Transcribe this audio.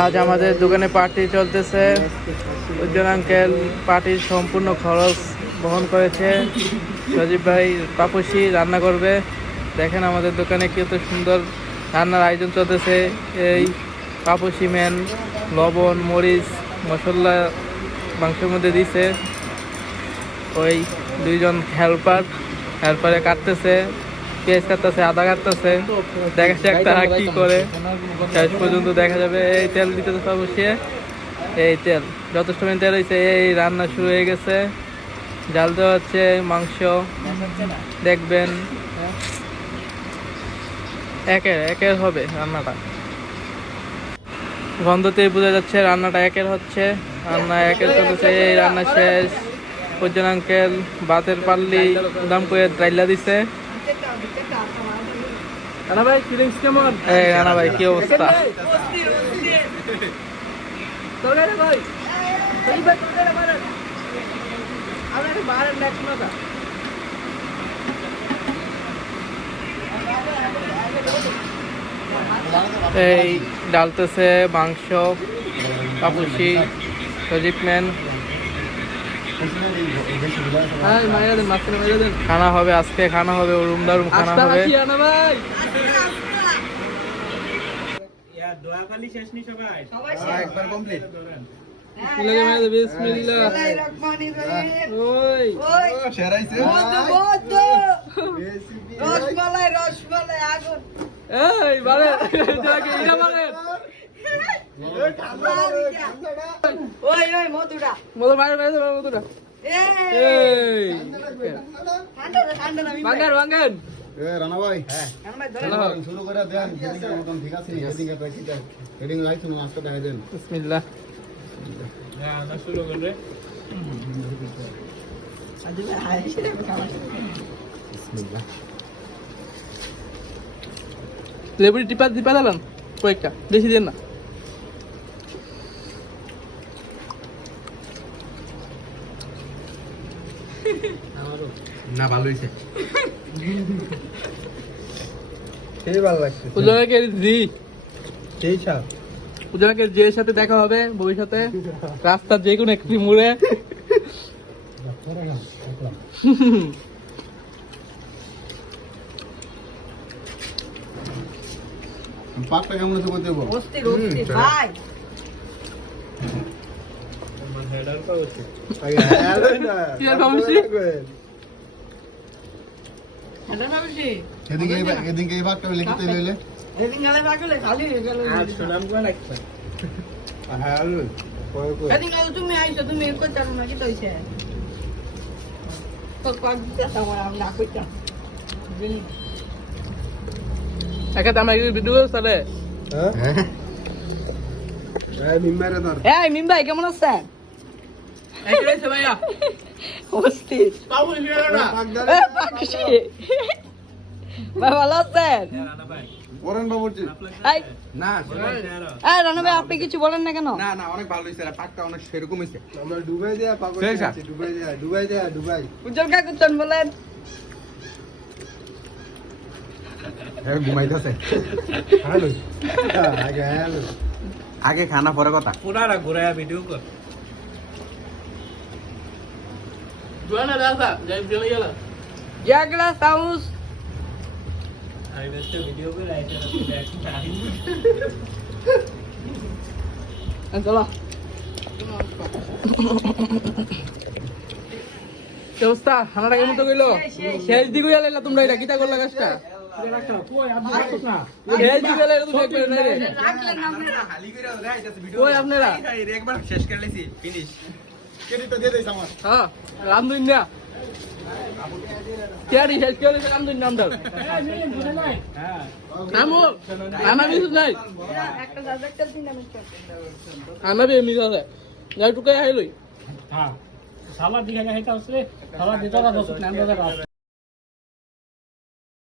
আজ আমাদের দোকানে পার্টি চলতেছে। উজ্জ্বল আঙ্কেল পার্টির সম্পূর্ণ খরচ বহন করেছে। সজীব ভাই পাপসি রান্না করবে। দেখেন আমাদের দোকানে কত সুন্দর রান্নার আয়োজন চলতেছে। এই পাপসি ম্যান লবণ মরিচ মশলা মাংসের মধ্যে দিছে। ওই দুইজন হেল্পারে কাটতেছে, পেঁয়াজ কাটতেছে, আদা কাটতেছে। দেখা যাক তারা কি করে, শেষ পর্যন্ত দেখা যাবে। এই তেল দিতেছে বসিয়ে, এই তেল যথেষ্ট তেল হয়েছে। এই রান্না শুরু হয়ে গেছে, জাল দেওয়া হচ্ছে মাংস। দেখবেন একের হবে রান্নাটা। গন্ধতেই বোঝা যাচ্ছে রান্নাটা একের হচ্ছে। রান্না একের চলতেছে, এই রান্না শেষ। উজ্জ্বল আঙ্কেল ভাতের পাল্লি দাম করে ডাইলা দিছে। রানা ভাই কি অবস্থা? এই ডালতেছে মাংস পাপুসি সজীব ম্যান। খানা হবে আজকে, খানা হবে রুম দারুম খানা হবে। রানা ভাই শুরু করে দেন, ঠিক আছে? হেডিং লাইট নাস্তা দেখা দেন। বিসমিল্লাহ শুরু করে। লেবুরি টিপা দিলাম কয়েকটা, বেশি দেন না। না ভালো হয়েছে, ভালো লাগছে। উজ্জ্বলকে যে সাথে দেখা হবে ভবিষ্যতে রাস্তার যে কোনো একটি মোড়ে। পাকটা কেমন আছে বলতে বল। ভাই এদিকে এই ভাগটা লিখতে লইলে তুমি আইছো, তুমি নাকি তো মিম্বাই কেমন আছেন? ভালো আছেন? আপনি কিছু বলেন না কেন? না না অনেক ভালো হয়েছে, পাকটা অনেক সেরকম হয়েছে। আমরা ডুবাই দেয়া ডুবাই উজ্জ্বল কাকু চন বলেন। ঘুমাইতেছে আগে খানা পরে কথা। পুরা ঘুরাইয়া ভিডিও কর। খানাটা কেমন তো গেল? শেষ দিকে গেলে তোমরা এটা কিতা করলা গাছটা? সালাদ দিকে